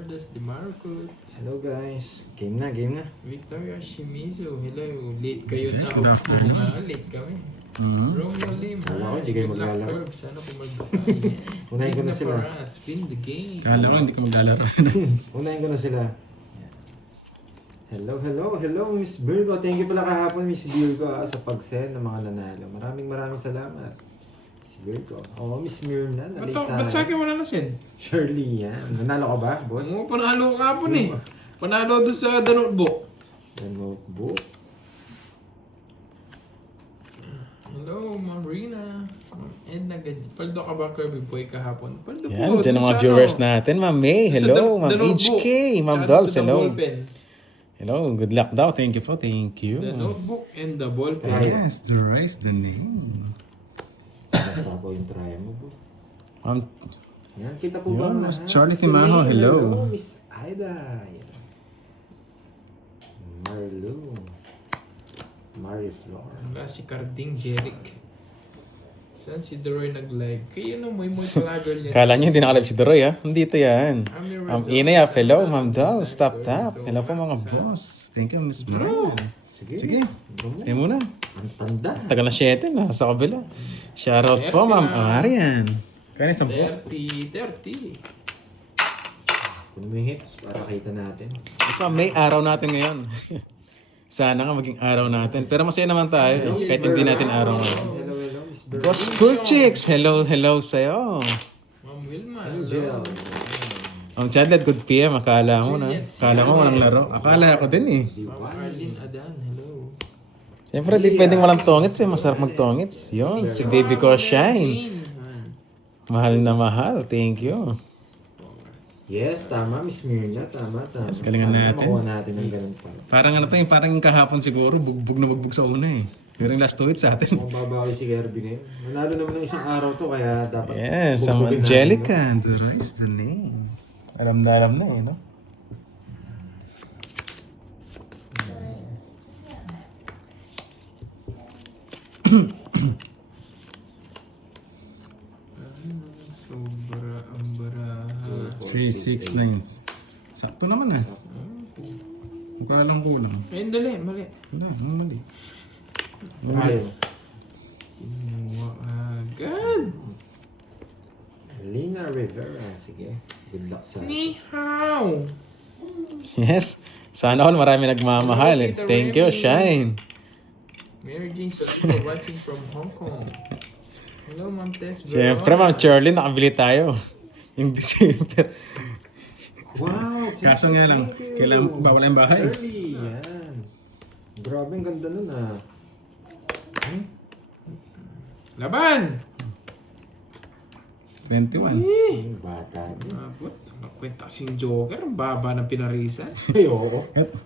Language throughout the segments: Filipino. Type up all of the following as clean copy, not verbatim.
Lourdes De Marcos. Hello guys. Game na. Victoria Shimizu. Hello. Late kayo na. Good afternoon. Late kami. Mhm. Romeo Lim. Wala ko, hindi kayo Good luck, maglalaro. Herb. Sana pumalbukay. Yes. Unahin ko na Tigna sila. para, spin the game. Kala ko hindi ka maglalaro. Unahin ko na sila. Hello, Miss Virgo. Thank you pala kahapon, Miss Virgo, sa pag-send ng mga nanalo. Maraming salamat. Miss Virgo. Oh, Miss Mirna, Ba't sa akin wala na send? Shirley, yan. Nanalo ka ba, boy? Oo, panalo ka po eh. Panalo doon sa The Notebook. The notebook. Hello, Marina. Edna Gadji. Paldo ka ba, Kirby Boy, kahapon? Paldo po. Yan, dyan dun ang mga sa viewers ano, natin. Ma'am May, sa hello. The Ma'am Notebook. HK, Ma'am Tsaka Dolls, sa The hello. Ballpen. Hello, good luck daw. Thank you po, thank you. The Notebook and the Ballpen. Yes, the rice, the name. Nasabaw yung try mo, boy. Ma'am, Yan, kita po Yun, ba? Miss lahat? Charlie Si Timajo, May, hello. Miss Aida. Yan. Marlo. Mariflor. Wala si Carding Jeric. Saan si Deroy nag-live? Kaya no, muy palagal niya. kala nyo hindi nakalive si Deroy ha? Nandito yan. Amir Ma'am Rizal. Inay, hello. Ma'am Dolls, tap. Hello po mga boss. Thank you, Miss Bro. Sige. Sige, Bro. kayo muna. Ang tanda. Tagal na 7, nasa kabila. Shoutout po, Ma'am Arian. Kaya isang po. 30. Kung may hits, para kita natin. Ito, may araw natin ngayon. Sana nga maging araw natin. Pero masaya naman tayo. Kahit hindi natin araw ngayon. Hello, Miss Bird. Boss Cool Chicks, hello sa'yo. Ma'am Wilma. Angel. Ang Chadlet, good PM. Akala mo na. Akala mo walang laro. Akala ko din eh. Ma'am Arlene Adan. Hello. Siyempre, di pwedeng walang tongits eh. Masarap magtongits. Yun, si Baby Ko Shine. Mahal na mahal. Thank you. Yes, tama, Miss Mirna. Tama. Yes, galingan Sana natin. makuha natin ng ganun pa. Parang ano to yung parang yung kahapon siguro. Bugbog na bugbog sa una eh. Pero yung last 2 hits sa atin. Kung babawi si Kirby ngayon. Nanalo naman ng isang araw to, kaya dapat... Yes, ang bugbugin natin, Angelica. The rice, the name. Alam na eh, no? Sobra ang baraha. 3, 6, 9. Sakto naman ah. Mukha lang kulang. Ayun, dali. Mali. Wala, anong mali. Ayaw. Kinuha agad. Lina Rivera. Sige. Good luck sa... Ni hao. Yes. Sana all marami nagmamahal. Eh. Thank you, Shine. Mary Jane Soto watching from Hong Kong. Hello, Ma'am Tess. Siyempre, Ma'am Charlie, nakabili tayo. Yung December. Wow! Kaso nga lang, kailangan bawal yung bahay. Early, yan. Grabe, ang ganda nun ah. Laban! 21. Yung bata niya. Abot. Nakwenta kasing Joker. Ang baba ng pinarisan. Ay, oo. Eto.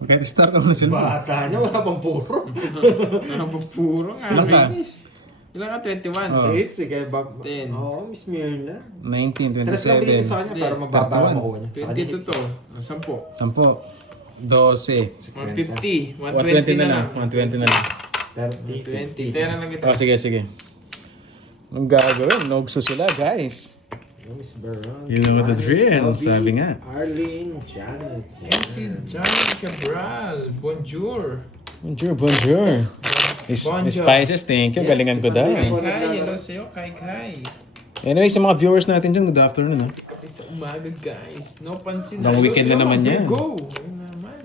Kahit start ka muna sila. Bata niya, wala pang puro. Ang puro nga. Ilan ka? Inis. Ilan ka? 21. Oh. Eight, sige. Ten. Oo, Miss Mirna. 19, Tres lang binigay sa 27, kanya para mababa ang makuha niya. 22 to. 10. 10, 12, 150. 120 na lang. 120 na lang. 120. Pera lang kita. Oh, sige. Anong gagawin? Nogso sila, guys. Miss Baron. You know the drill, sabi nga. Arlene, Janet. MC Johnny Cabral. Bonjour. Bonjour. Bonjour. Spices, thank you. Galingan ko daw. Kai, hello sa'yo. Kai. Anyway, sa mga viewers natin dyan, good afternoon. Ha? Kape sa umaga, guys. No pansin Long weekend na naman yan. Go. Ayun naman.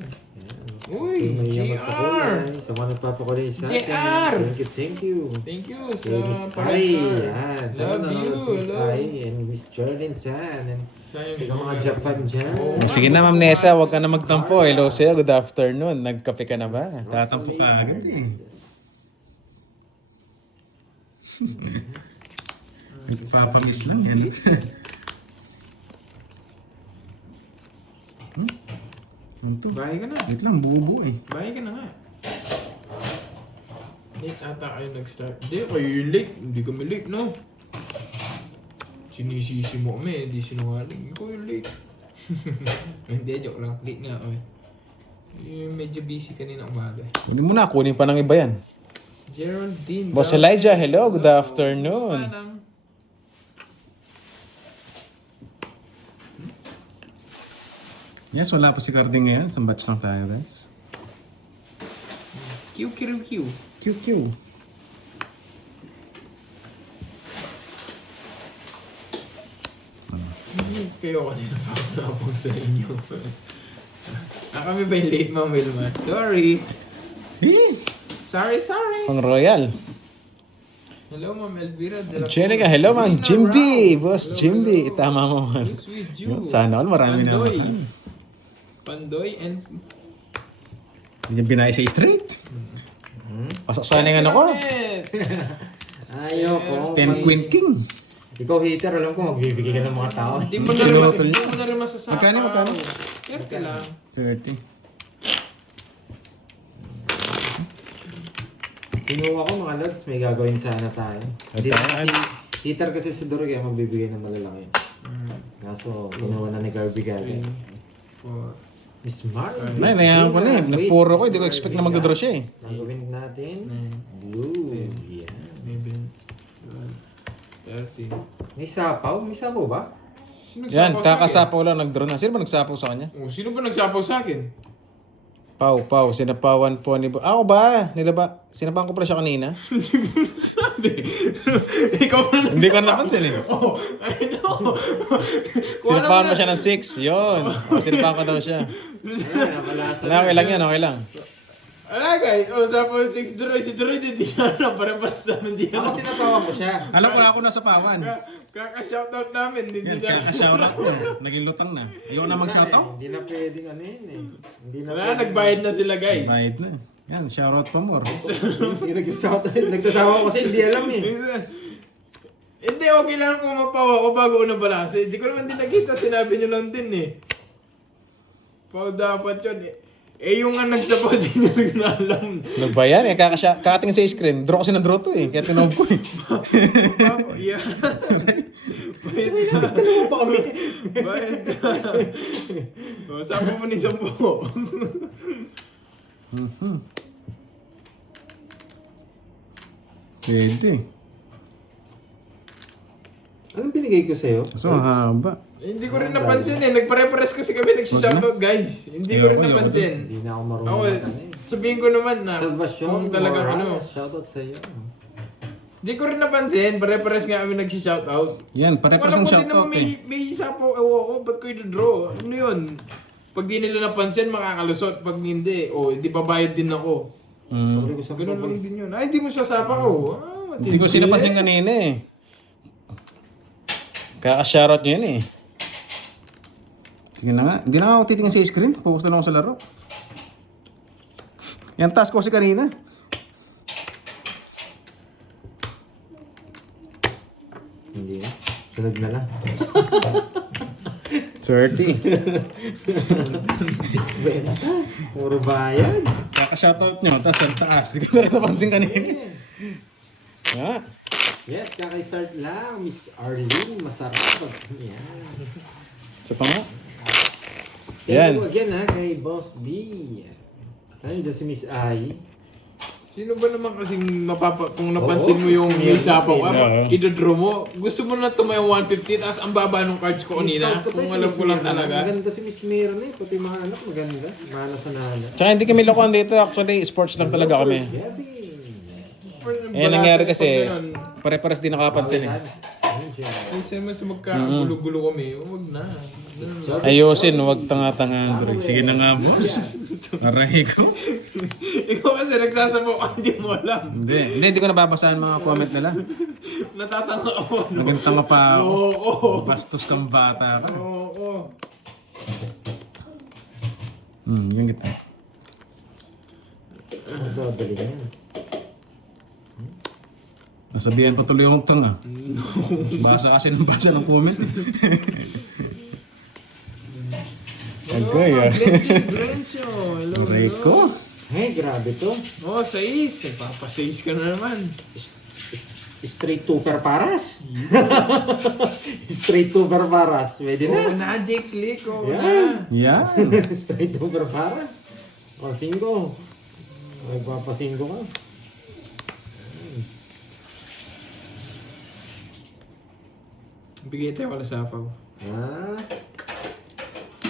Uy, Mayaman sa kulay. JR. Sa mga nagpapakulay sa atin. JR. Thank you. Thank you Si sa Miss Ai. pag-record. Yan. Sana Love you. nanonood si Miss Hello. Ai and Miss Jordan San. And Sayang Tingnan mga Japan dyan. Oo. Sige na, Ma'am Nessa, huwag ka na magtampo. Hello sa'yo, good afternoon. Nagkape ka na ba? Tatampo ka agad eh. Nagpapangis lang yan. Ano to? Bahay ka na. Wait lang, buo eh. Bahay ka na nga. Late ata kayo nag-start. Hindi, kayo yung late. Hindi kami late, no? Sinisisi mo kami, hindi sinungaling. Ikaw yung late. Hindi, joke lang. Late nga kami. Medyo busy kanina umaga. Kunin mo na, kunin pa ng iba yan. Geraldine. Boss Gomez. Elijah, hello, good afternoon. Parang Yes, wala pa si Carding ngayon. Isang batch lang tayo, guys. Q. QQ. Kayo kanina pa ako napong sa inyo. Kami ba yung late, Ma'am Wilma? Sorry. Sorry. Pang Royal. Hello, Ma'am Elvira. Jenica, hello, Mang Jimby. Boss Jimby. Tama mo, man. Who's with you? Sana all, marami na. Pandoy and... Hindi niya binayos sa straight. Pasok sana yung ano ko. Ayoko. 10 Queen King. Ikaw hater, alam ko magbibigay ka ng mga tao. Hindi mo na rin masasapaw. Magkano? 30 lang. 30. Kinuha ko mga lods, may gagawin sana tayo. Hindi hater kasi si Doro kaya magbibigay ng malalaki. Kaso, kinuha na ni Garby Gale. 4. Miss Marley. Nay, nayahan ko na eh. Nagpuro ko, hindi ko expect na magdodraw siya eh. Gagawin natin. Blue. Yan. 30. May sapaw? May sapaw ba? Sino Yan, nagsapaw sa akin? kakasapaw lang nagdraw na. Sino ba nagsapaw sa kanya? Oh, sino ba nagsapaw sa akin? Pau, sinapawan po ni... Ako ba? Sinapawan ko pala siya kanina. Hindi mo nasabi. Ikaw mo na. Hindi ko na napansin eh. Oh, I know. Sinapawan mo siya ng 6. Yun. Sinapawan ko daw siya. Okay lang yan, okay lang. Ala guys, sapaw 6 Droy. Si Droy hindi na pare-pares namin di Ako sinapawan ko siya. Alam ko na ako nasa pawan. Kaka-shoutout namin. Yan, kaka-shoutout na. Naging lutang na. Ayaw na mag-shoutout? Hindi na pwedeng ano yun eh. Hindi na Wala, nagbayad na sila guys. Bayad na. Yan, shoutout pa more. Hindi nagsasawa ko kasi hindi alam eh. Hindi, okay lang kung mapawa ko bago una bala. Kasi hindi ko naman din nakita, sinabi nyo lang din eh. Pao dapat yun eh. Eh yung nga nagsapaw din nyo na alam. Nagbayan eh, kakatingin sa screen. Draw kasi ng draw to eh, kaya tinob ko eh. Bago, yeah. Dalawa pa kami. Bayad ka. O, sabi mo ni Sampo. Pwede. Anong binigay ko sa'yo? So, haba. Hindi ko rin napansin eh. Nagpare-pares kasi kami nagsishoutout guys. Hindi ko rin Ayoko, napansin. Hindi na ako marunong Ako, ano eh. sabihin ko naman na Salvation, kung talagang ano. Shoutout sa'yo. Hindi ko rin napansin. Pare-pares nga kami nagsishoutout. Yan, pare-pares Alam ng ko din naman shoutout eh. may isa po, ewan ko, ba't ko i-draw? Ano yun? Pag di nila napansin, makakalusot. Pag hindi, di babayad din ako. Sorry ko sa Ganun lang din yun. Ay, hindi mo siya sapa ko. Hindi ko sinapansin kanina eh. Kaka-shoutout niya yun eh. Sige na nga. Hindi na ako titingin sa screen. Focus na lang ako sa laro. Yan, task ko kasi kanina. Hindi na. Sunod na lang. 30. Puro bayad. Kaka-shoutout nyo. Tapos sa taas. Hindi ko na napansin kanina. Yeah. Yes, kakay-start lang. Miss Arlene, masarap. Yan. Isa pa nga. Yan. Yan. Again ha, kay Boss B. Nandiyan si Miss Ai. Sino ba naman kasing kung napansin mo yung may sapa ko, i-draw mo, gusto mo na tumayo 150, tapos ang baba ng cards ko kanina, kung alam ko lang talaga. Maganda si Miss Mira na eh, pati mga anak maganda. Mana sa nana. Tsaka hindi kami lokohan dito. Actually, sports lang talaga kami. Gabi. Eh, nangyari kasi, pare-pares din nakapansin eh. Kasi naman sa magkagulo-gulo kami, huwag na. Ayusin, huwag tanga-tanga. Sige na nga, boss. Aray ko. Ikaw kasi nagsasabok ka, hindi mo alam. Hindi ko nababasahan mga comment nila. Natatanga ako. Naging tanga pa ako. Oo. Bastos kang bata ka. Oo. Yung kita. Ito, dali na yan. Nasabihan pa tuloy akong tanga. Basa kasi ng basa ng comment. Okay, Brencio, hello. Aray ko. Hey, grabe to. Oh, 6. Nagpapa-6 ka na naman. Straight to paras. Straight to paras. Pwede Oo na. na, Jake's League. Oo Yan. na. Yan. Straight to paras. O, 5. Magpapa-5 ka. Bigay tayo wala sa apaw. Ah.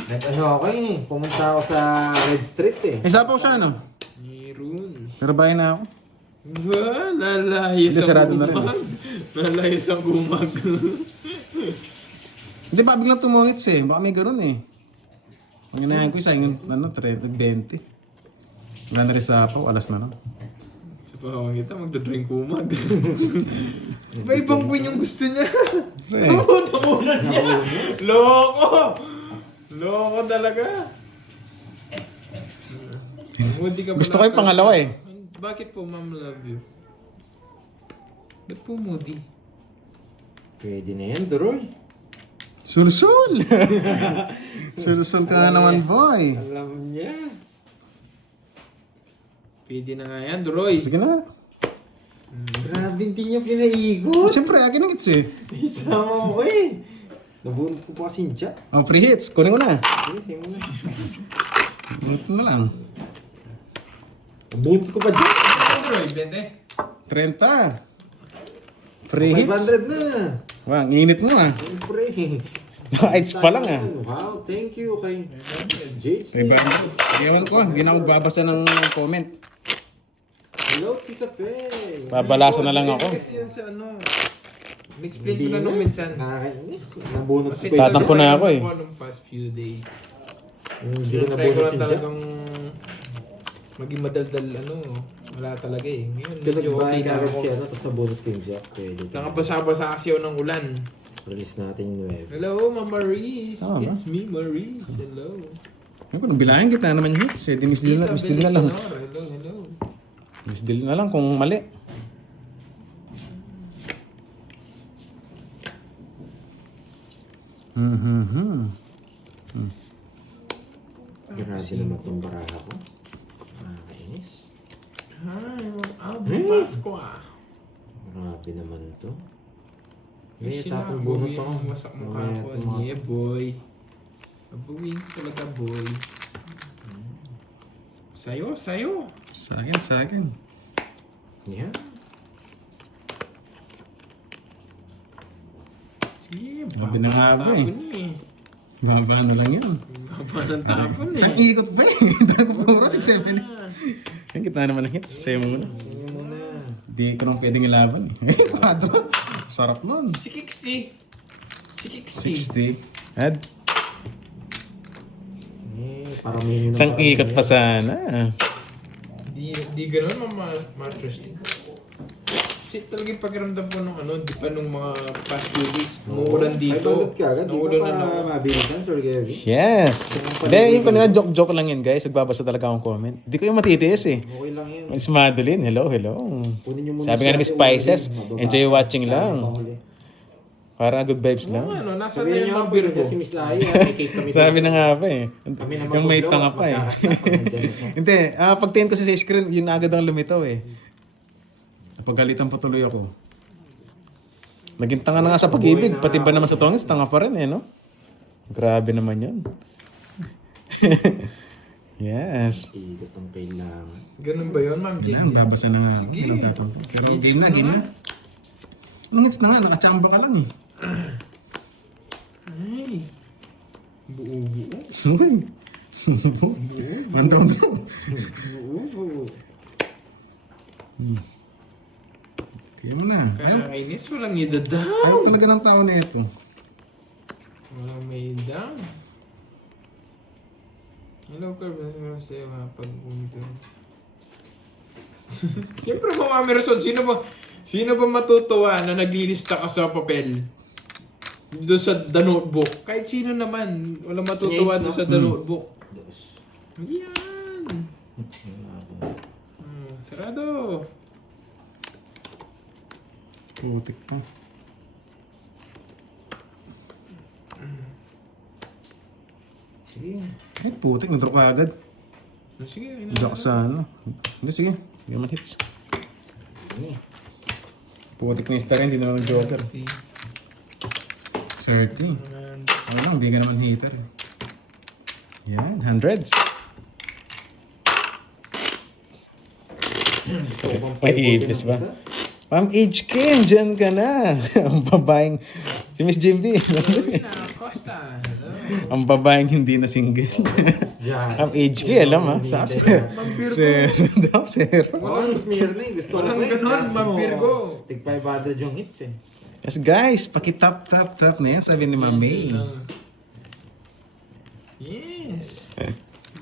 Nag-ano ako eh. Pumunta ako sa Red Street eh. May sapaw siya, ano? Meron. Pero bayan na ako. Lalayo Hindi, sa sarado na rin. gumag. Lalayo sa gumag. Hindi ba, biglang tumungits eh. Baka may ganun eh. Ang inahin ko isa, yung ano, 20. Wala na rin sapaw, alas na lang. Sa pahawang kita, magdadrink kumag. May ibang queen yung gusto niya. Pre. Nakunan niya. Loko! Loko talaga. Moody ka Gusto ko yung pangalawa eh. Bakit po, ma'am, love you? Ba't po moody? Pwede na yan, Turoy. Sulsul! Sulsul ka nga naman, boy. Alam niya. Pwede na nga yan, Duroy. Sige na. Grabe, hindi niya pinaigot. Siyempre, akin ang hits eh. Isama mo eh. Nabunod ko pa kasi yung chat. Oh, free hits. Kunin ko na. Sige, sige mo na. Ito na lang. Nabunod ko pa dyan. Duroy, 30. 20. Free hits. 500 na. Wow, ang init mo ah. Siyempre. Hits pa lang ah. Wow, thank you kay JC. Diba? Ewan ko, hindi na ako magbabasa ng comment. Hello, Tisa Faye. Babalasan na lang ako. Kasi yan sa ano. Explain ko na nung minsan. Nakakainis. Nabunod ko Kasi pa Tatampo na ako eh. Nung past few days. Hindi ko Try ko nabunod lang yung chat. talagang maging madaldal ano. Wala talaga eh. Ngayon, Kaya medyo okay nagbahay na na ako. kasi ano, tapos nabunod ko yung chat. Pwede. Nakabasa-basa kasi ako ng ulan. Release natin yung 9. Hello, Mama Maurice. Tama ba? It's me, Maurice. Hello. Ayun ko, nung bilangin kita naman yung hits eh. Di misdeal na, misdeal na lang. Hello, hello. Misdeal na lang kung mali. Grabe naman itong baraha ko. Nakakainis. Hi, Pasko ah. Grabe naman to. May May tapong bunot sinabi ako. yung masak mukha Mamaya ko. tumatak. Yeah, boy. Abuin talaga, boy. Sayo, sayo. Sa akin, sa akin. Yeah. Sige, Sabi na nga ba eh. tapon eh. Baba na lang yun. Baba ng tapon eh. Isang ikot pa eh. Dahil pa puro 6-7 eh. Yan, kita naman ng hits. Sa'yo muna. Sige mo na. Di ko nang pwedeng ilaban eh. Quadro. Sarap nun. Si Kixi. Si Kixi. 60. Ad. Parang may Isang ikot pa sana. Di ganun, Mama Mattress. Kasi talaga yung pakiramdam po nung ano, di pa nung mga past few days. Umuulan dito. 500 ka agad. Di Nauulan ba na pa mabilisan, Sir Gary? Yes. Hindi, yung kanina joke lang yan guys. Nagbabasa talaga akong comment. Di ko yung matitiis eh. Okay lang yun. Miss Madeline, hello, hello. Kunin niyo muna Sabi nga siya, ni Miss Spices, mababa. enjoy watching Sabi lang. ko huli. Para good vibes Oo lang. nga, no, nasa na Sabihin yung niyo mga nga po Virgo. si Miss Lai. May cake kami Sabi dito. na nga pa eh. Kami naman Yung may maglo, tanga pa eh. magkakasya pag nandyan ako. Hindi, pagtingin ko sa screen, yun agad ang lumitaw eh. Napagalitan pa tuloy ako. Naging tanga na nga sa pag-ibig, pati ba naman sa tongits, tanga pa rin eh, no? Grabe naman yun. Yes. Ikot ang kailangan. Ganun ba yun, Ma'am Yan, JJ? babasa na nga. Sige. Walang tatang. Pero game na, game na. Anong hits na nga, nakachamba ka lang eh. Ay. Buo-buo. Uy. Mandaw daw. Game na. Kakainis, walang idadam. Ayaw talaga ng tao na ito. Walang may idam. Hello, Carl. Masaya mga pag-umito. Siyempre, Mama Merson, sino ba matutuwa na naglilista ka sa papel? Doon sa The Notebook. Kahit sino naman, wala matutuwa doon sa The Notebook. Yan. Sarado. Putik pa. Sige. Ay, putik. Nag-drop ka agad. Sige, Hindi ako sa ano. Hindi, sige. Hindi naman hits. Putik na yung star, hindi naman joker. 30. Ano lang, hindi ka naman hitter. Yan, hundreds. May ipis ba? Ma'am HK, dyan ka na. Ang babaeng si Miss Jimby. Costa. Hello. Ang babaeng hindi na single. Diyan. Ang age ko, alam ha. Sa Ma'am Virgo. Zero daw, zero. Walang smear na eh. Gusto ko Walang eh. ganon, Kasi Ma'am mo, Virgo. Tig 500 yung hits eh. Yes guys, paki-tap na yan, sabi ni Ma'am May. Yes.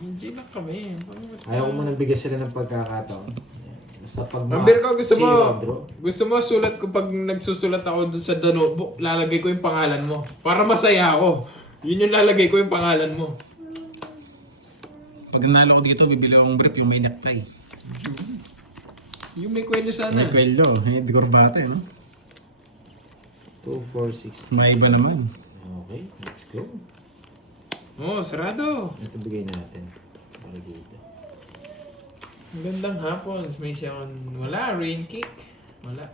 Enjoy lang kami. Ayaw ko munang bigyan sila ng pagkakataon. Basta pag Ma'am Virgo, gusto mo, zero draw. gusto mo sulat ko pag nagsusulat ako dun sa the notebook, lalagay ko yung pangalan mo. Para masaya ako. Yun yung lalagay ko yung pangalan mo. Pag nanalo ko dito, bibili akong brief yung may necktie. Yung may kwento sana. May kwelyo, hindi korbata eh, no? 2, 4, 6. May iba naman. Okay, let's go. Oh, sarado. Ito bigay natin. Para dito. Magandang hapon. May siyang wala, rain cake. Wala.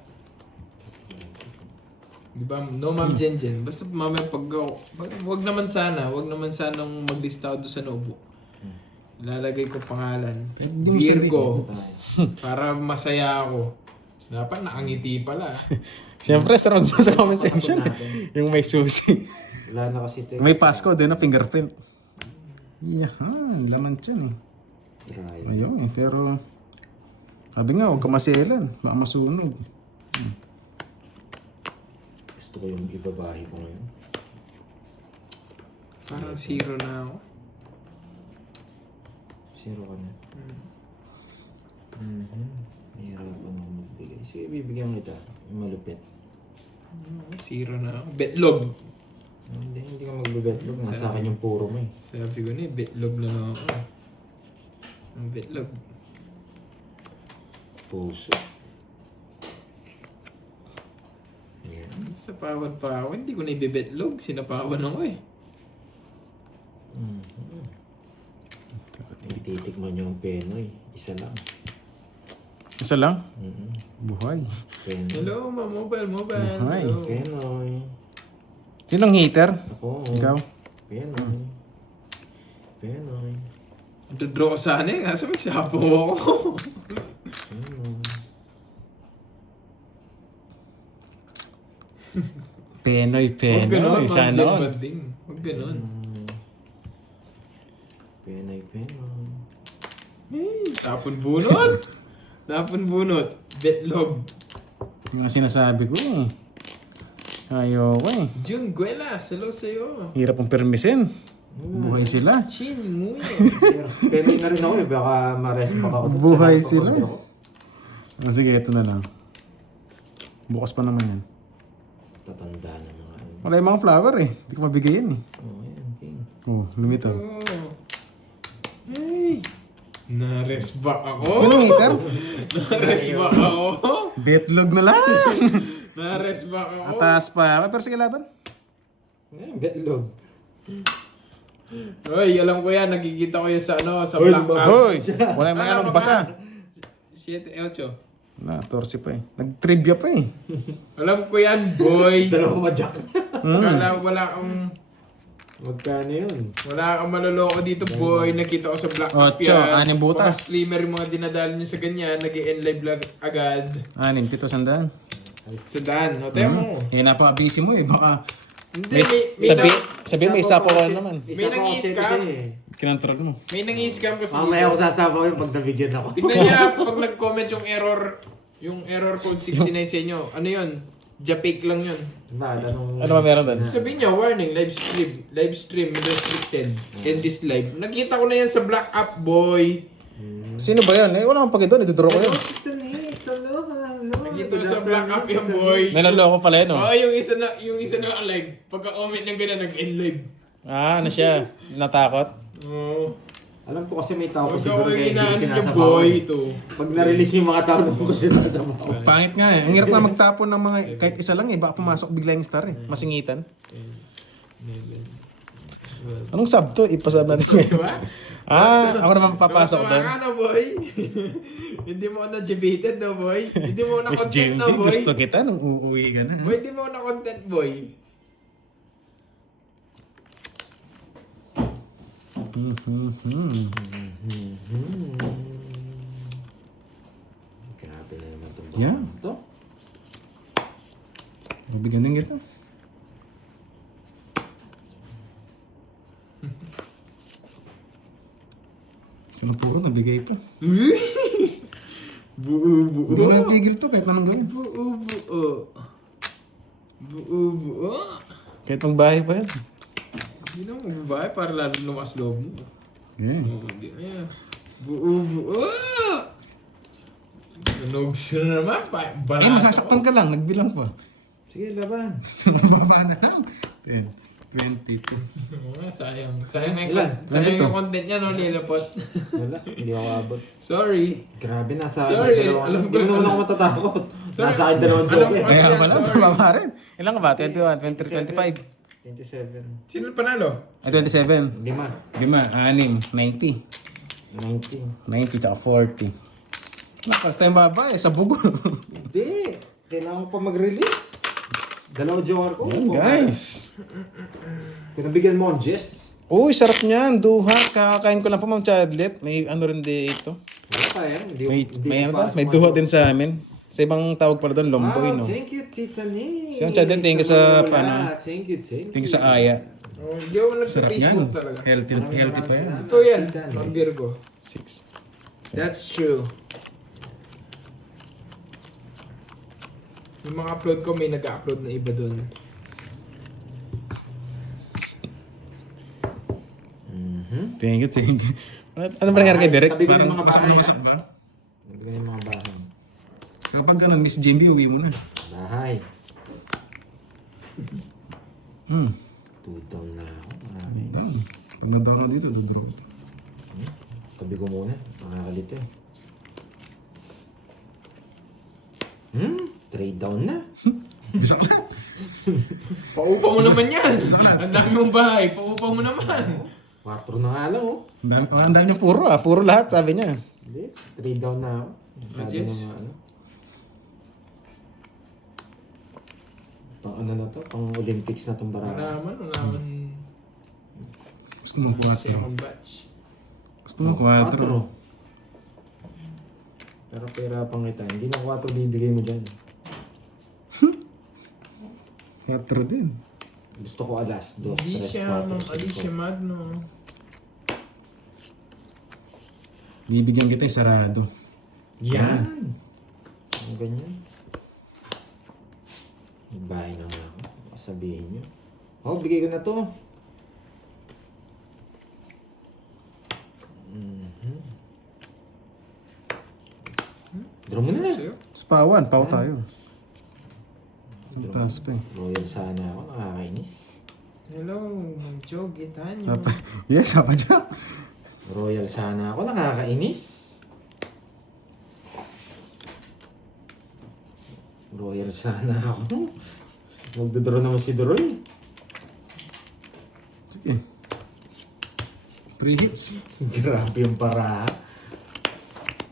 Di ba? No, Ma'am Jenjen. Basta mamaya pag wag naman sanang maglista ako doon sa notebook. Lalagay ko pangalan. Virgo. Para masaya ako. Dapat nakangiti pala. Siyempre, sarap mo sa comment section. Yung may susi. Wala na kasi ito. May passcode din na fingerprint. Yahan, laman dyan eh. Try. Ayun eh, pero... Sabi nga, huwag ka masielan. Baka masunog. Gusto ko yung ibabahe ko ngayon. Parang zero na ako. Zero ka na. Mahirapan ako magbigay. Sige, bibigyan kita. Yung malupit. Zero na ako. Betlog. Hindi ka magbe-betlog. Nasa akin yung puro mo eh. Sabi ko na betlog na lang ako. Ang betlog. Puso. Yan. Sa pawad pa ako, hindi ko na ibebetlog. Sinapawan ako eh. Ititikman niyo ang Penoy. Isa lang. Isa lang? Buhay. Penoy. Hello, mobile. Hi. Hello. Penoy. Sinong hater? Ako. Ikaw? Penoy. Penoy. Dodraw ko sana eh, kaso may sapo ako. Penoy, Huwag ganon, Penoy. Ma'am Sana Jen all. Banding. Huwag ganon. Penoy, Penoy. Tapon bunot. Tapon bunot. Betlog. Yung nga sinasabi ko eh. Ayoko eh. June Guelas, hello sa'yo. Hirap ang permisin. Buhay sila. Chin Muyo. Penoy na rin ako eh. Baka ma-rest back ako. Buhay Sana sila. papunta ako. Sige, ito na lang. Bukas pa naman yan. Tatanda na mga ano. Wala yung mga flower eh. Hindi ko mabigay yan eh. Oh, yan. King. Oh, lumitaw. Oh. Hey. Na-rest back ako. Sinong hater? Na-rest back ako. Betlog na lang. Na-rest back ako. Atas pa. Pero sige laban. Betlog. Hoy, alam ko yan. Nakikita ko yan sa ano, sa Hoy, Black App. Hoy! Wala yung mga anong basa. 7-8. Wala, 14 pa eh. Nag-trivia pa eh. Alam ko yan, boy. Dalawa madyak. Wala kang... Magkano yun? Wala kang maloloko dito, boy. Nakita ko sa Black App Ocho, yan. 6 butas. Mga streamer yung mga dinadali nyo sa ganyan. Nag-i-live vlog agad. 6, 7 sandaan. Sa Dan. O, tayo mo. Eh, napaka-busy mo eh. Baka Hindi, sabihin may isa pa ko naman. May nangi-scam. Kinontrol mo. May nangi-scam kasi Mamaya ako dito. sasabaw yung pag nabigyan ako. Tignan niya, pag nag-comment yung error code 69 sa inyo. Ano yun? Japake lang yun. Ano ba meron doon? Sabihin niya, warning, live stream restricted. End this live. Nakita ko na yan sa Black App, boy. Sino ba yan? Eh, wala akong paki doon. Ituturo ko yun. Nakita ko sa Black App yan, boy. Naloloko pala yun, oh. Oo, yung isa na live. Pagka-comment ng gano'n, nag-end live. Ah, ano siya? Natakot? Oo. Alam ko kasi may tao Pagka siguro ko kaya hindi ko ginaan yung sinasabaw. boy ito. Pag na-release yung mga tao, doon ko siya sasabaw. Pangit nga eh. Ang hirap na magtapon ng mga, kahit isa lang eh. Baka pumasok bigla yung star eh. Masingitan. Anong sub to? Ipasab natin. Diba? Ako naman papasok doon. Tawa ka na, boy. Hindi mo na debated, no, boy? Hindi mo na Miss content, JMD, no, boy? gusto kita nung uuwi ka na. ha? Boy, hindi mo na content, boy. Grabe na naman itong Yeah. baka to. Mabigyan din kita. Sinupuro, nabigay pa. Buo-buo. Hindi mo tigil to kahit anong gawin. Buo-buo. Buo-buo. Kahit pang bahay pa yan. Hindi na magbabae para lalo lumas loob mo. Yeah. Hindi na yan. Buo-buo. Nanog siya na naman. Eh, masasaktan ka lang. Nagbilang pa. Sige, laban. Mababa na lang. 10, 22. Sayang. Sayang yung, Ilan? sayang Ilan yung content niya, no, Lilapot. Wala, hindi ako abot. Sorry. Grabe, nasa akin. Sorry, dalawang- alam ko Hindi naman na- ako matatakot. Sorry. Nasa akin dalawang Alam joke ko eh. kasi- Kaya yan, pala, sorry. mababa rin. Ilan ka ba? 21, 23, 25? 27. Sino panalo? Ay, 27. 5. 5, 6, 90. 19. 90 tsaka 40. Nakas tayong babae sa bugo. Hindi. Kailangan ko pa mag-release. Dalawang joker ko. Yan guys. Pinabigyan mo ang Jess. Uy, sarap niyan. Duha. Kakakain ko lang po Ma'am Chadlet. May ano rin dito. Wala pa yan. May ano ba? May duha din sa amin. Sa ibang tawag pala doon, lomboy, no? Thank you, Tita Ni. Si Ma'am Chadlet, thank you sa paano. Thank you. Thank you sa Aya. Oh, hindi ako Sarap nag-Facebook yan. talaga. Healthy pa yan. Ito yan, Ma'am Virgo. 6. That's true. Yung mga upload ko, may nag-upload na iba doon. Thank you, thank you. Ano ba nangyari kay Derek? Tabi ko ng Parang mga pasok bahay, na pasok ba? Nabigyan yung mga bahay. Kapag ganun, Miss Jimby, uwi mo na. Bahay. Hmm. 2 down na ako. Marami. Yan. Pag nadama dito, dodraw. Tabi ko muna. Makakalito eh. 3 down na. Bisa ko lang. Paupa mo naman yan! Ang dami mong bahay, paupa mo naman! 4 na nga lang oh. Ang dami niya puro ah. Puro lahat, sabi niya. Hindi. 3 down na ako. Sabi Jess? ng mga ano. Pang ano na to? Pang Olympics na tong Wala barang. naman. Gusto mo 4. Second batch. Gusto mo 4. Pero pera pang kita. Hindi na 4 bibigay mo dyan. 4 din. Gusto ko alas. 2, Hindi 3, siya, 4, Alicia Magno. Bibigyan kita yung sarado. Yan! Ang ganyan. Bahay na nga ako. Sabihin nyo. Oh, bigay ko na to. Draw mo na. Sa'yo? Sa pawan, paw tayo. Ang taas pa eh. Royal sana ako. Nakakainis. Hello, Ma'am Jo, Gitanyo. Yes, apa dyan? Royal sana ako. Nakakainis. Royal sana ako. Magdodraw naman si Doroy. Sige. 3 hits. Grabe yung para.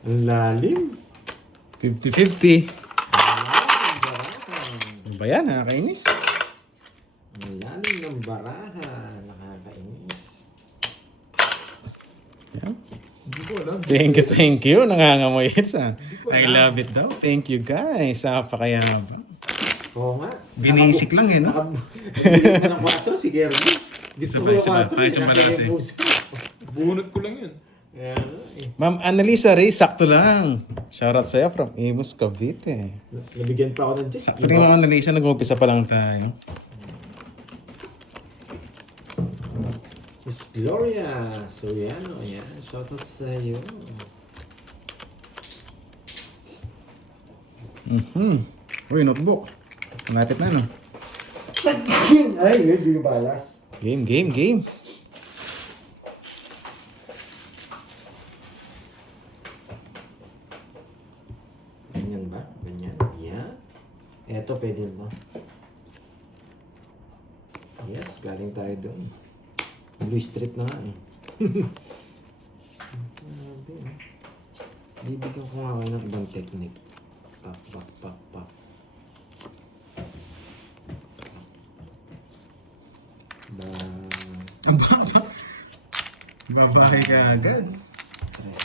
Ang lalim. 50-50. Ano ba yan? Nakakainis. Ang lalim ng baraha. Nakakainis. Yan. Hindi ko alam. Thank you. Nangangamoy hits ah. I love it daw. Thank you guys. Napakayabang. Oo nga. Binisik lang eh, no? Nakabili ko ng 4 si Gerby. Gusto ko yung Isa pa. 4. Kahit yung malakas eh. Bunot ko lang yun. Ma'am Annalisa Ray, sakto lang. Shoutout sa'yo from Imus, Cavite. Nabigyan pa ako ng Jess. Sakto rin Ma'am Annalisa, nag-umpisa pa lang tayo. Miss Gloria Soriano. Ayan. Shoutout sa iyo. Uy, notebook. Malapit na, no? Ay, hindi ko balas. Game. Ganyan ba? Ganyan. Yeah. Eto, pwede ba? Yes, galing tayo doon. Blue Street na nga eh. Grabe eh. Bibigyan ko nga kayo ng ibang technique. Pak. Babahay ka agad. Tres.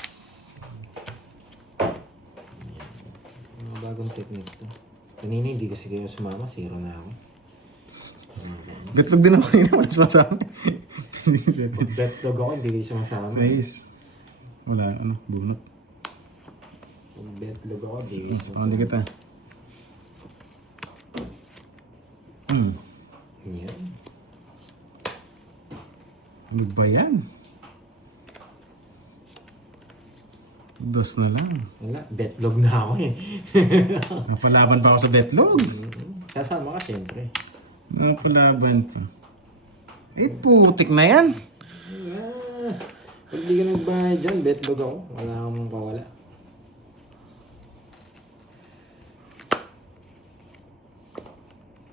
Mga bagong technique to. Kanina hindi kasi kayo sumama, 0 na ako. Betlog din ako yun, mas masama. Pag betlog ako, hindi kayo sumasama. Nice. Wala, ano, bunot. Pag betlog ako, di. Hindi kita. Yan. Ano ba yan? Dos na lang. Wala, betlog na ako eh. Napalaban pa ako sa betlog. Sasama ka siyempre. Napalaban pa. Eh, putik na yan. Ah, pag di ka nagbayad dyan, betlog ako. Wala kang mong kawala.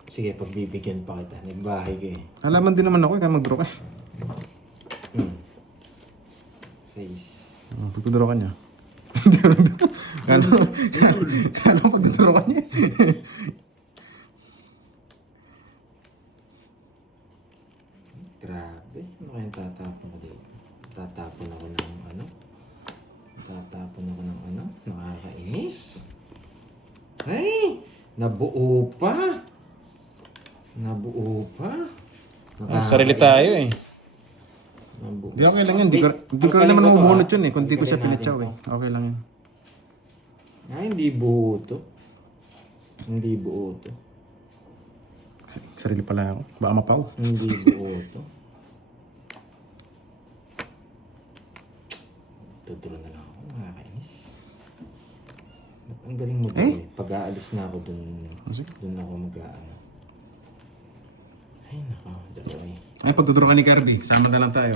Sige, pagbibigyan pa kita. Nagbahay ka eh. Alaman din naman ako, kaya mag-draw ka. 6. Pagtudraw ka niya. Kano pagtudraw ka niya? Grabe. Ano kayang tatapon ko dito? Tatapon ako ng ano? Tatapon ako ng ano? Nakakainis. Ay! Nabuo pa! Nabuo pa! Sarili tayo eh. Nabuo. Hindi okay lang yan. Hindi ko naman mabunot yun eh. Kung di ko siya pinitsaw eh. Okay lang yan. Ay, hindi buo to. Hindi buo to. Sarili pala ako. Baka mapaw. Hindi buo to. Tuturo na lang ako. Nakakainis. Ang galing mo Eh? Pag-aalis na ako dun, Sige. dun ako mag-aano. Ay, nako. Daroy. Ay, pagtudraw ka ni Kirby. Sama na lang tayo.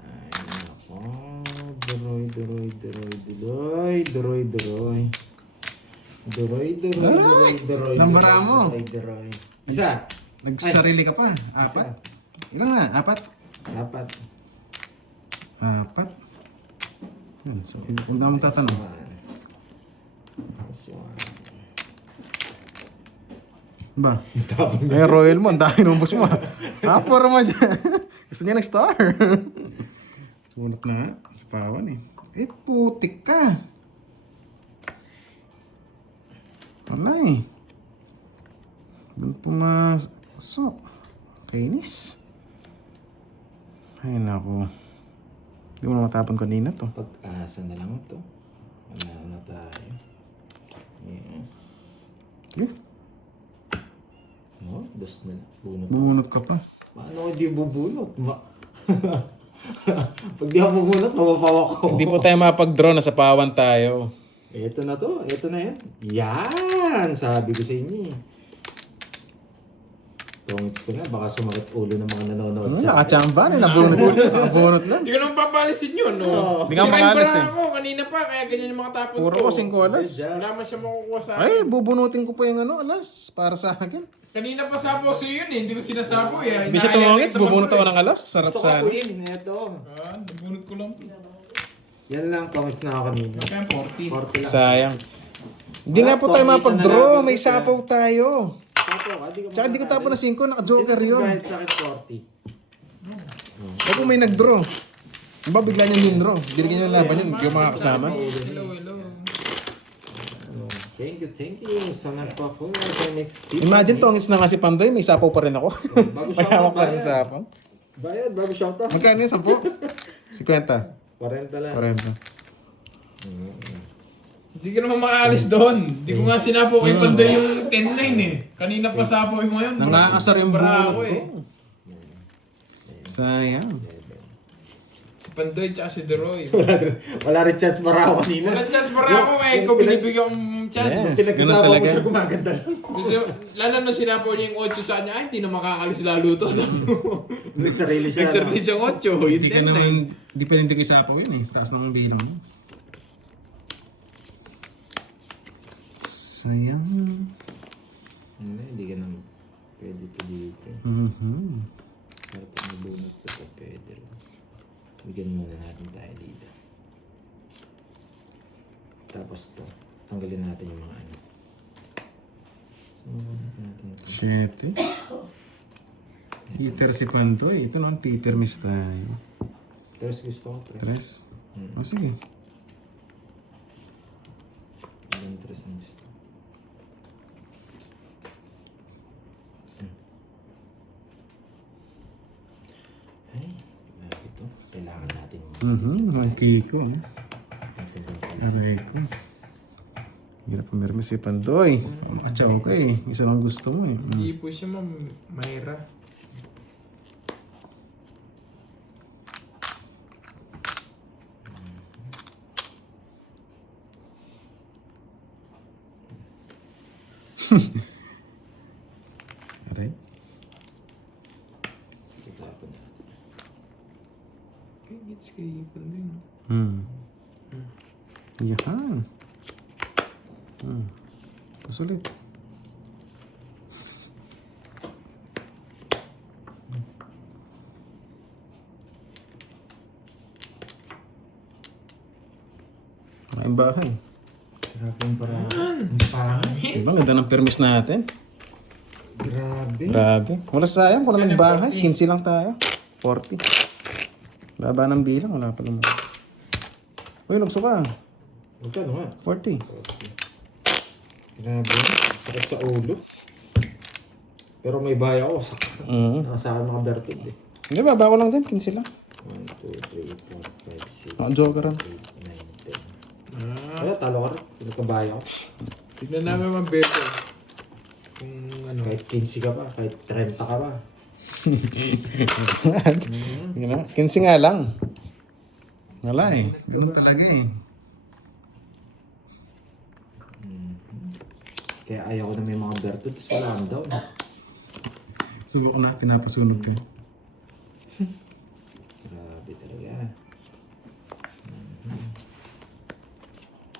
Ay, nako. Daroy, daroy, daroy, daroy, daroy, daroy. Daroy, daroy, daroy, daroy. Nambara mo. Daroy, daroy. Isa. Nagsarili ka pa. Apat. Ilan nga? Apat? Dapat. Apat. So, huwag naman tatanong. Last one. Ba? Eh, Royal mo. Ang dami numbos mo. Hapor mo dyan. Gusto niya ng-star. Sunod na nga. Sa pawan eh. Eh, putik ka. Wala eh. Doon pumasok. Kainis. Ay, naku. Hindi mo na matapon kanina to. Pag-asa na lang to. Wala na tayo. Yes. Eh, No, dos na lang. Bunot. bumunot ka pa. Paano hindi bubunot? Pag di ako bubunot, mapapawa ko. Hindi po tayo mapag-draw. Nasa pawan tayo. Ito na to. Ito na yan. Yan! Sabi ko sa inyo eh. Tungit ko na. Baka sumakit ulo ng mga nanonood sa akin. Nakachamba na. Nabunot lang. Hindi ko naman papalisin yun, no? Hindi ka Sirain makalis pa eh. ako, kanina pa, kaya ganyan yung mga tapon Puro ko. ko 5 alas. Wala man siya makukuha sa akin. Ay, bubunutin ko pa yung ano, alas. Para sa akin. Kanina pa sapo sa yun eh, hindi ko sinasapo eh. Hindi siya tumangit, bubunot ako ng alas. Sarap Gusto ko sa queen. Ito. Ah, nabunot ko lang. Yan lang. Tungits na ako kanina. Kaya 40. 40 lang. sayang. Hindi nga po tayo mapag-draw. May sapaw tayo. Tapo ka. Tsaka hindi ko tapon na 5. Naka-joker yun. Kahit sa akin 40. Eh kung may nag-draw. Diba bigla niya din draw? Binigyan niya ng laban yun. Hindi ko makakasama. Hello, hello. Thank you. Sa nagpa-call. Sa next tip. Imagine tongits na nga si Pandoy. May sapaw pa rin ako. Bago May hawak pa rin bayad. sa sapaw. Bayad, bago shout out. Magkano yun? 10? 50? 40 lang. 40. Hindi ka naman makaalis doon. Hindi ko nga sinapo kay Panday yung 10-9 eh. Kanina pa sapo mo yun. Nangakasar yung Bara bunot ako ko. eh. Sayang. Si Panday tsaka si Deroy. Wala rin chance para ako kanina. Wala chance para ako eh. Ikaw binibigyan kong chance. Yes. Pinagsasama ganun ko talaga. siya gumaganda lang. Gusto, lalo na sinapo niya yung 8 sa kanya, ay hindi na makakalis lalo to. Sabi mo. Nagsarili siya. Nag-service yung 8, yung Hindi ka 10-9. naman, hindi pa rin ko isapaw yun eh. Taas ng bilang mo. Sayang. Hindi ka naman pwede to dito. Para pag nabunot ko ito, pwede rin. Bigyan muna natin tayo dito. Tapos to, tanggalin natin yung mga ano. So, natin ito. 7. Peter si Pandoy. Ito naman Peter miss tayo. Tapos gusto ko 3. 3. O sige. Ilang 3 ang gusto. Ay, grabe ito. Kailangan natin. Ang kiko. Natin yung Aray ko. Hirap pumirmi si Pandoy. Atsa, okay. Isa lang gusto mo eh. Hindi po siya Mayra. Aray. Tatapon natin. Kaya gets kay Ipon din. Yan. Pasulit. Ang bahay. Grabe yung parang. Ang pangit. Diba, ganda ng permis natin. Grabe. Grabe. Wala sayang, wala ng bahay. 15 lang tayo. 40. Laba ng bilang, wala pa naman. Uy, lugso ka. Magkano nga? 40. Grabe. Sakit sa ulo. Pero may bahay ako. Nakasakan nakabertod eh. Hindi ba, bawal lang din. 15 lang. 1, 2, 3, 4, 5, 6, Ang joker rin. 8, 9, 10. Wala, talo ka rin. Nagkabahay ako. Tignan namin mabeto. Kung ano. Kahit 15 ka pa, kahit 30 ka pa. Sige na. 15 nga lang. Wala eh. Ganun talaga eh. Kaya ayaw ko na may mga bertod. Wala ang daw. Subok na, pinapasunog ka. Grabe talaga.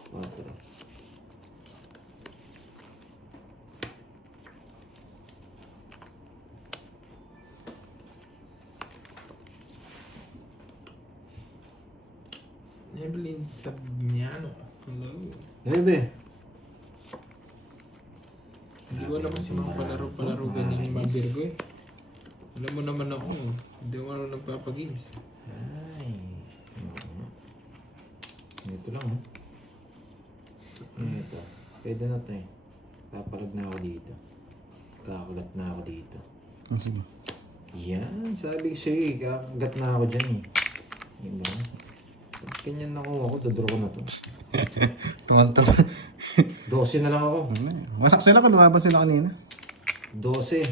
4. Evelyn Sabignano. Hello. Bebe. Hindi ko naman si mga palaro ganyan yung mga Virgo eh. Alam mo naman ako, hindi ko naman nagpapagames. Ay. Ito lang oh. Ito. Pwede na ito eh. Papalag na ako dito. Kakalat na ako dito. Sige. Yan. Sabi ko sa'yo eh. Kakagat na ako dyan eh. Diba? Ganyan nakuha ko. Dodro ko na to. Tumantawa. 12 na lang ako. Wasak sila ka, lumaban sila kanina. 12.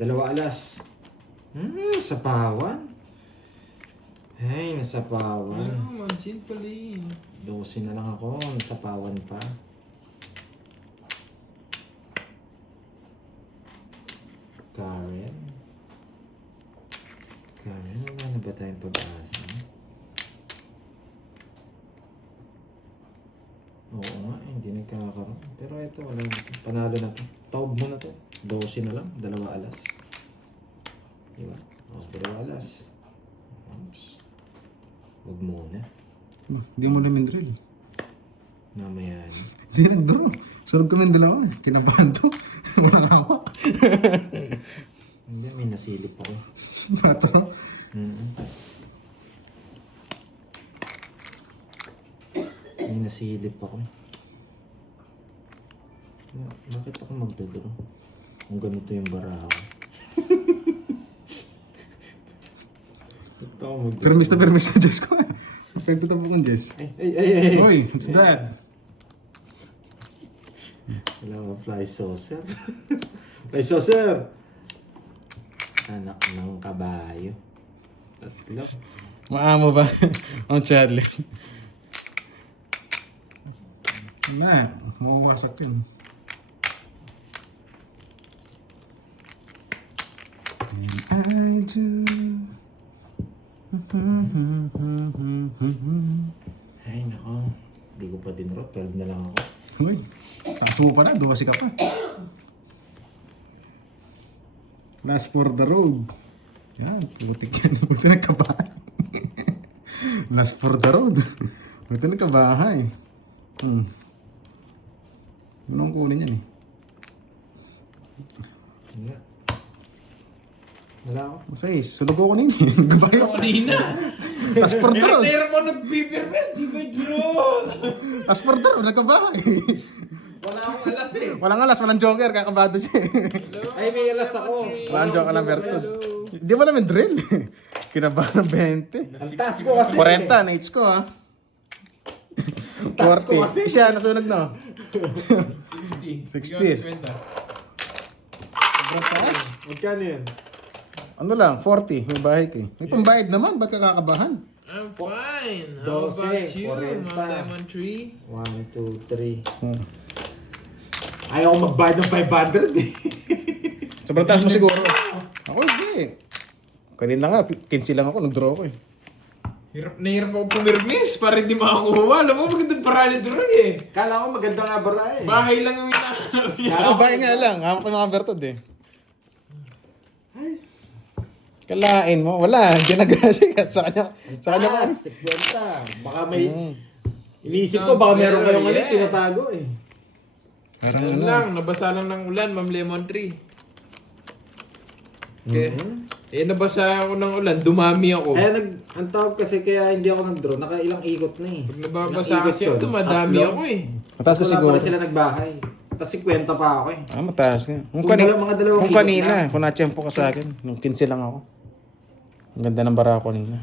2 alas. Sapawan. Ay, nasapawan. Ano, mansin pala eh. 12 na lang ako. Nasapawan pa. Karen. Karen, wala na ba tayong pag-asa? Oo nga, hindi nagkakaroon. Pero ito, wala. Panalo na to. Taob mo na to. 12 na lang. 2 alas. Diba? O, 2 alas. Oops. Huwag muna. Hindi mo namin drill. Mamaya na. Hindi nag-draw. Sunod kami yung dalawa eh. Kinabahan to. Malawak. Hindi, may nasilip ako. Pato. May nasilip ako. Bakit ako magdodro? Kung ganito yung baraha ko. Bakit ako magdodro? Permis na permis sa Diyos ko. Pwede tapo kong Jess. Ay! Hoy, what's that? Wala ka fly saucer. Fly saucer! Anak ng kabayo. Tatlo. Maamo ba? Ang Charlie. Na, mawawasak yun. And I do. Ay, nako. Hindi ko pa din 12 na lang ako. Hoy, taas mo pa na, 12 ka pa. Last for the road. Yan, putik yan. Buti nagkabahay. Last for the road. Buti nagkabahay. Anong kunin yan eh? Wala. Wala ako. Masayos, sulog ko kunin eh. Nagkabahay ako. Kanina. Last for the road. Pero mo nag-beer-best, di ba Diyos? Last for the road, nagkabahay. Wala akong alas eh. Walang alas, walang joker, kakabado siya eh. Ay, may alas ako. Walang joker lang, Bertod. Hello. Hindi mo naman drill. Kinabahan ng 20. Ang taas ko kasi. 40, na-hits ko ha. taas ko kasi. 40. Siya, nasunog no. 60. 60. Sobrang taas. Magkano yun? Ano lang, 40. May bahay ka eh. May pambayad naman, ba't ka kakabahan? I'm fine. How about 12, you, 40. Ma'am Lemon Tree? 1, 2, 3. Hmm. Ayaw ko magbayad ng 500 eh. Sobrang taas mo siguro. Ako hindi. Kanina nga, 15 lang ako, nag-draw ko eh. Hirap na hirap ako pumirmis para hindi makakuha. Alam mo, magandang parali doon eh. Kala ko maganda nga bara eh. Bahay lang yung inaano niya. Ako, bahay nga lang. Hawak ko mga bertod eh. Kalain mo, wala. Hindi nag-asya sa kanya. Sa kanya ka. 50. Baka may... Hmm. Iniisip ko baka meron kayong Yeah. ulit, tinatago eh. Parang Ano ano. lang, nabasa lang ng ulan, Ma'am Lemon Tree. Okay. Eh, nabasa ako ng ulan, dumami ako. Kaya ang tawag kasi kaya hindi ako nag-draw, nakailang ikot na eh. Pag nababasa Ilang ikot kasi ako, yun? dumadami Tatlo? ako eh. Mataas ka Wala siguro. pala sila nagbahay. Tapos 50 pa ako eh. Ah, mataas nga. Kung mga dalawang Kung ikot kanina, na. kung na-tempo ka sa akin, nung 15 lang ako. Ang ganda ng bara ko kanina.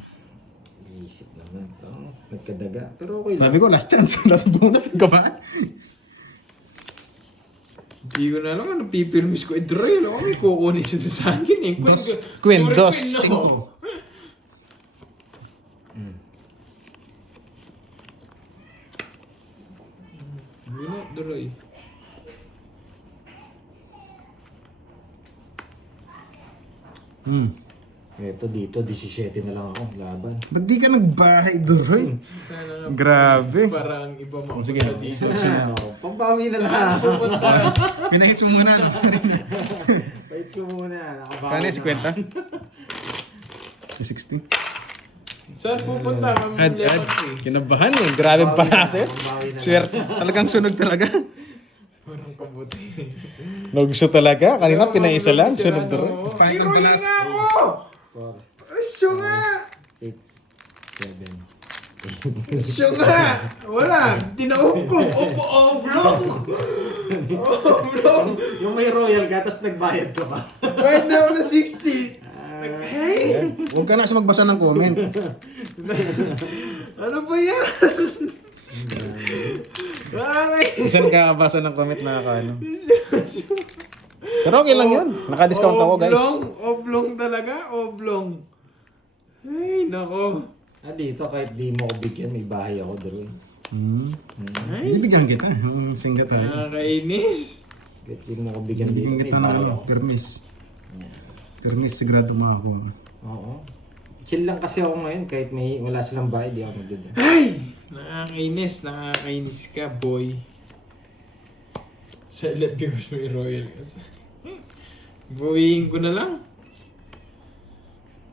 Isip naman to. Nagkadaga. Pero okay lang. Sabi ko, last chance. Last bonus ka ba? Hindi ko na alam ano, pipirmis ko. Eh, Droy, alam ko, may kukunin siya sa akin eh. Queen, Sorry, dos, Queen, no. cinco. Hindi na, Droy. Ito dito, 17 na lang ako. Laban. Ba't di ka nagbahay, Duroy? Sana nga. Grabe. Para ang iba mapunta Sige. dito. Pambawi na lang. Pupunta. Pinahits mo muna. Wait ko muna. Nakabawi Kano na. si Kwenta? 60. Saan pupunta, Ma'am Lemon Tree? Kinabahan eh. Grabe pala sa'yo. Pambawi na lang. Swerte. Talagang sunog talaga. Parang kabuti. Nagso talaga. Kanina pinaisa lang. Sunog Sila, Duroy. no? Ay, Roy nga ako! 4, Asyo nga! 6, 7. Asyo nga! Wala! Tinaob ko! Oblong! Oblong! Yung may royal ka, tapos nagbayad ka pa. Bayad na ako na 60! Hey! Huwag ka na kasi magbasa ng comment. Ano ba yan? Bakit? Saan ka kabasa ng comment na ano? Pero okay lang yun. Naka-discount ako guys. Oblong talaga? Oblong. Ay, nako. Dito, kahit di mo ko bigyan, may bahay ako doon. Hindi bigyan kita. Nung singgat tayo. Nakakainis. Kahit di mo ko bigyan dito, Bigyan may kita na bahay ano. ako. Permis. Permis sigurado makakuha. Oo. Chill lang kasi ako ngayon, kahit may wala silang bahay, di ako magdada. Ay! Nakakainis. Nakakainis ka, boy. Sa Latios may royal kasi. Buwiin ko na lang.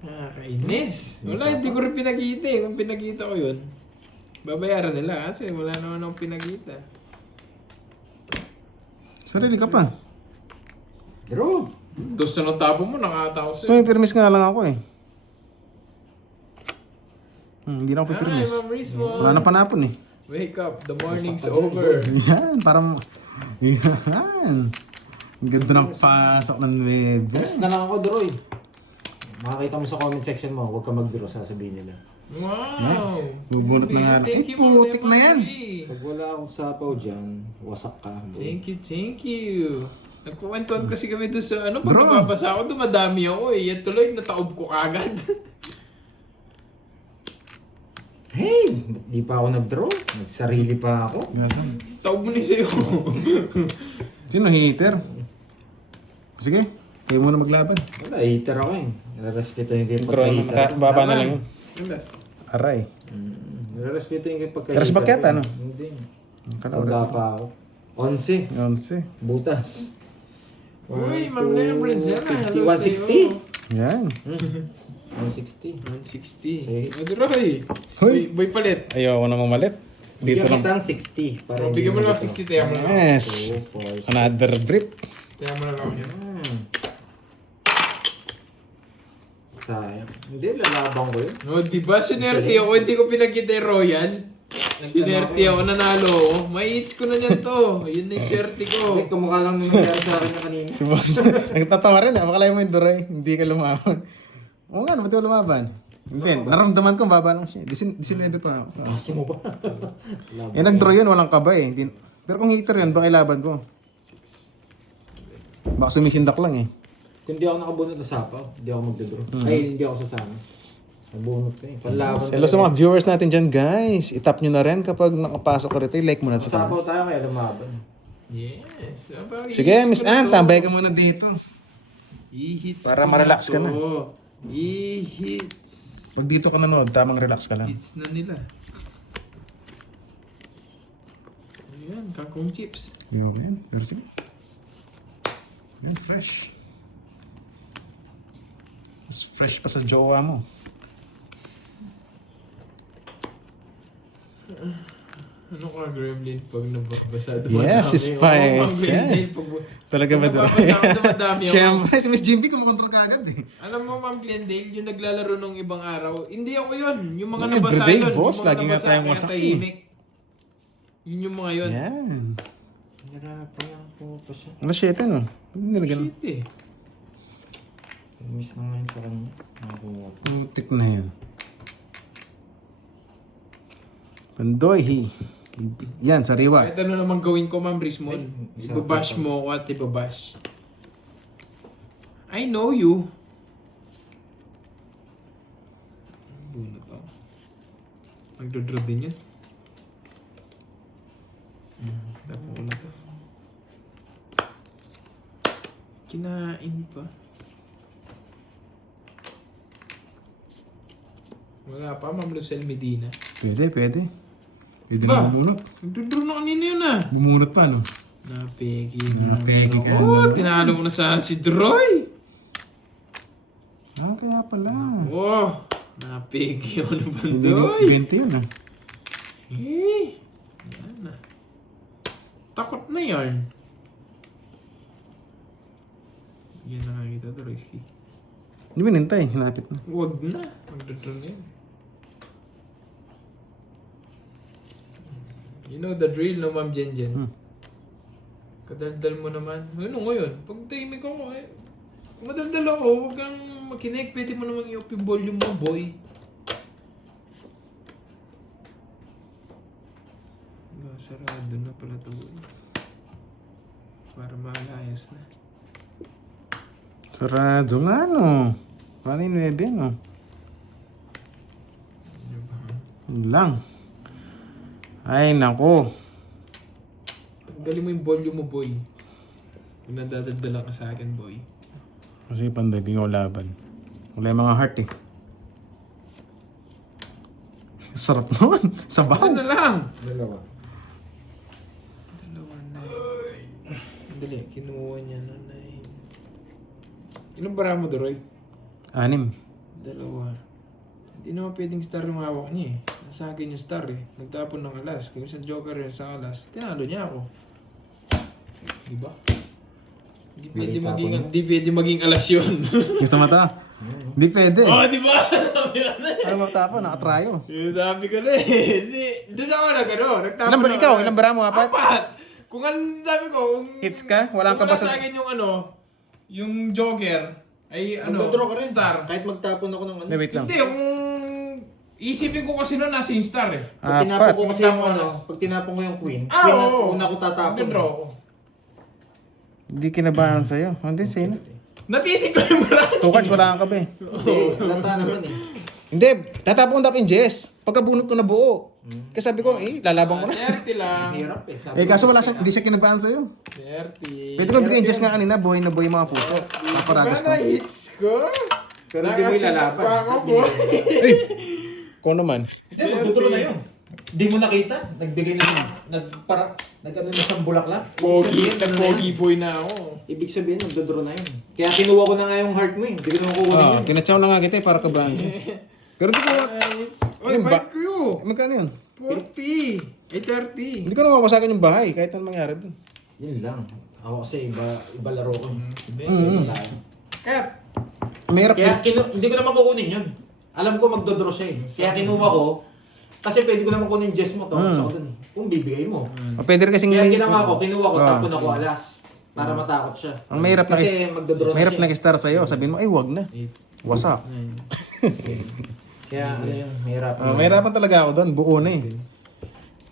Nakakainis. Wala, hindi ko rin pinakita eh. Kung pinakita ko yun, babayaran nila kasi wala naman akong pinakita. Sarili ka pa. Bro! Gusto ng tapo mo, nakataw So, sa'yo. may permis nga lang ako eh. Hindi na ako Hi, permis. Ma'am Rizmo. Wala na panapon eh. Wake up, the morning's over. Yan, parang... Yan. Ang ganda ng pasok ng web. Stress na lang ako, Droy. Makakita mo sa comment section mo, huwag ka mag-draw, sasabihin nila. Wow! Bubunot na nga. Thank Eh, you, Ma'am putik na yan. Lemon. Pag wala akong sapaw dyan, wasak ka. Bro. Thank you. Nagkuwentuhan kasi kami doon sa ano, Bro. pag nababasa ako, dumadami ako eh. Yan tuloy, nataob ko agad. Hey! Di pa ako nag-draw. Nagsarili pa ako. Gasan. Taob mo ni sa'yo. Sino hater? Sige, kayo muna maglaban. Wala, hater ako eh. Nare-respeto yung kayo Draw na pagka-hater. baba na lang yun. Andas. Aray. Nare-respeto yung kayo pagka-hater. Teras bakit, ko. ano? Hindi. Kala Tanda pa ako. 11. 11. Butas. Uy, Ma'am Lemon, yan. 160. Yan. 160. 160. Sige. Maduroy. Hoy. Boy palit. Ayoko na mamalit. Dito Bigyan lang. kitang 60. Para Oh, bigyan mo lang 60, tayo mo lang. Yes. 2, 4, Another brief. Tayo mo lang yun. Sayang. Hindi, lalabang ko yun. No, di ba? Sinerte ako, hindi ko pinakita yung royal. Sinerte ako, nanalo ako. May hits ko na niyan to. Yun na yung swerte ko. Ay, kumukha lang nung nangyari sa akin na kanina. Si boss. Nagtatawa rin. Akala mo yung Duray. Hindi ka lumaban. Oo nga, ba't ka lumaban? Hindi. Naramdaman ko, baba lang siya. Disinebe pa ako. Kasi mo ba? Eh, nag-draw yun. Walang kaba eh. Hindi... Pero kung hitter yun, baka ilaban ko. Baka sumisindak lang eh. Kung di ako nakabunot na sapaw, hindi ako magdodraw. Ay, hindi ako sasama. Nabunot ko eh. Panlaban Hello sa mga viewers natin dyan, guys. Itap nyo na rin kapag nakapasok ko rito. I-like mo na sa Sapaw taas. tayo kaya lumaban. Yes. Sige, Miss Ann, tambay ka muna dito. I-hits Para ko ma-relax ka to. na. I-hits. Pag dito ka nanood, tamang relax ka lang. Hits na nila. Ayan, kangkong chips. Yun, merci. Yan, fresh. Mas fresh pa sa jowa mo. Ano ka, Gremlin, pag nababasa Yes, dumadami? Miss Spice, Oo, Ma'am Glendale, yes. pag- Talaga ba pag doon? nababasa ako, dumadami ako. Siyempre, si Miss Jimby kumakontrol ka agad eh. Alam mo, Ma'am Glendale, yung naglalaro nung ibang araw, hindi ako yun. Yung mga Yung nabasa everyday, yun. boss, Yung mga lagi nga nabasa, tayong kaya wasak tahimik. Yun yung mga yun. Yan. Nahirapan ako pa siya. Alas 7 no? Hindi nilagyan. Shit eh. Miss na ngayon sa kanya. Nakakuha ko. Tip na yan. Pandoy, hi. Yan, sariwa. Kahit ano naman gawin ko, Ma'am Rismon. Ay, Ibabash mo ako at ibabash. I know you. Bunot ako. Magdodraw din yan. Dapat ko na to. Kinain pa. Wala pa, Ma'am Lucel Medina. Pwede. Pwede Ba? na bumunot. Nagdodraw na kanina yun ah. Bumunot pa, no? Napeki Napeki ka Oh, na. tinalo mo na sana si Droy. Ah, kaya pala. Oh, napeki ako ng bandoy. 20 yun, ah. Eh, yan na. Takot na yan. Yan na nga kita, Droyski. Hindi mo nintay, hinapit na. Huwag na. Magdodraw na yan. You know the drill, no, Ma'am Jenjen? Hmm. Kadaldal mo naman. Ano ngayon? Pag tahimik ako, eh. Kung madaldal ako, huwag kang makinig. Pwede mo namang i-off yung volume mo, boy. Sarado na pala ito. Para malayas na. Sarado nga, no? Paano yung 9, no? Ano ba? Yun lang. Ay, nako. Tanggalin mo yung volume mo, boy. Kung nadadaldalan ka sa akin, boy. Kasi panday, bingaw laban. Wala yung mga heart, eh. Sarap naman. Sabaw. Ano na lang? Dalawa. Dalawa na. Dali, kinuha niya na 9. Ilang bara mo, Doroy? 6. Dalawa. Hindi naman pwedeng star yung hawak niya eh. Nasa akin yung star eh. Nagtapon ng alas. Kung isang joker yun sa alas, tinalo niya ako. Diba? Hindi pwede maging alas yun. Gusto mo ito? Hindi pwede. Oh, di ba? Ano mo tapo? Nakatrayo. Yung sabi ko na eh. Doon ako nag-ano. Nagtapon Ilan ba ng ikaw? alas. Ilan bara mo? 4? Apat! Kung ano sabi ko, kung... Hits ka? Walang kung ka ba wala sa... sa akin yung ano, yung joker, ay ano, Magdodraw ka rin. star. Kahit magtapon ako ng ano. Hindi, wait lang. Hindi, kung isipin ko kasi noon nasa yung star eh. Pag tinapon ko 4. kasi yung ano, pag tinapon ko yung queen, Ah, queen na oo. una ko tatapon. Nag-draw ako. Hindi kinabahan sa'yo. Hindi, sa'yo na. Natitig ko yung marami. 2 cards, wala kang kabe. Hindi, lata naman eh. Hindi, tatapon ko dapat yung Jess. Pagkabunot ko na buo. Kasi sabi ko, lalabang ko na. 30 lang. Hirap eh. Sabi Eh, kaso wala siya, hindi siya kinabahan sa'yo. 30. Pwede ko bigyan yung Jess nga kanina, buhay na buhay mga puso. Naparagos Diba ko. na hits ko? Pero hindi mo ilalaban. Nakasipag pa ako, boy. Eh, kung naman. Hindi, magduduro na yun. Hindi mo nakita? Nagbigay na nag-ano na siyang bulaklak? Pogi, Ibig sabihin, ano na nag-pogi yun? boy na ako. Ibig sabihin, magduduro na yun. Kaya kinuha ko na nga yung heart mo eh. Hindi ko naman kukunin yun. Tinatsaw na nga kita eh, para kabahan siya. Pero di ko, Hits. Oy, Yung ba- bike ko yun. magkano yun? 40. Eh, 30. Hindi ko na mawasakin yung bahay, kahit anong mangyari dun. Yun lang. Ako kasi iba laro ko. Hindi. Wala. Kaya, Mahirap Kaya din. hindi ko naman kukunin yun. Alam ko magdodro siya eh. Kaya kinuha ko Kasi pwede ko naman kunin yung Jess mo, tawag ako dun eh. Kung bibigay mo. O, pwede rin kasing Kaya ginawa ko, kinuha ko, Ah. tapon ako alas. Para matakot siya. Ang mahirap na Kasi magdodraw na mahirap siya. na star sa'yo. Sabihin mo, ay wag na. Wasak. Kaya ano yun, mahirap. Mahirapan talaga ako doon. Buo na eh.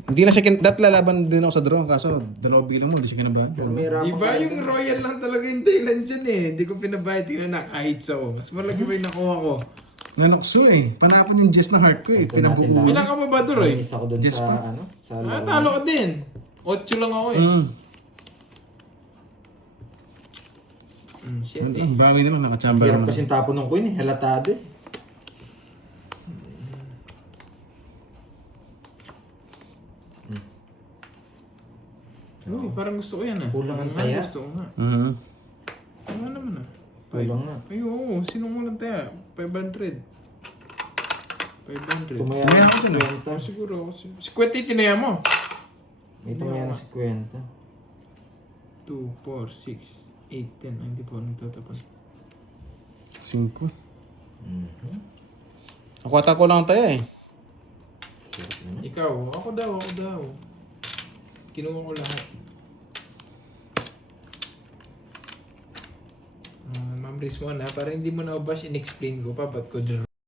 Hindi na siya dati lalaban din ako sa draw. Kaso, dalawa bilang mo, hindi siya kinabahan. Pero mahirap. Di ba yung royal lang talaga yung dahilan dyan eh. Hindi ko pinabayad. Tingnan na kahit sa o. Mas malaki ba yung nakuha ko? Nanakso eh. Panapon yung Jess ng heart ko eh. Ito natin Pinabuo. Ilan ka pa ba doon, Roy? Isa ko dun Jess sa, pa. ano, sa Ah, talo ka din. 8 lang ako eh. Shit eh. Bawi naman, nakachamba Hirap naman. kasi tapon ng coin eh, halatado eh. Uy, parang gusto ko yan ah. Kulang ang Nga, taya. Gusto ko nga. Ano naman ah. Kulang nga. Ay oo, sinong walang taya? 500. 500. Tumaya Tumaya na ako dun, ah. 50. Oh, siguro ako. Si Kwete tinaya mo. May tumaya na 50. 2, 4, 6, 8, 10. Ay, hindi po ako nagtatapon. 5. Mhm. Ako ata ko lang tayo eh. Hirap naman. Ikaw, ako daw. Kinuha ko lahat. Ma'am Riz mo na, para hindi mo na bash in-explain ko pa, ba't ko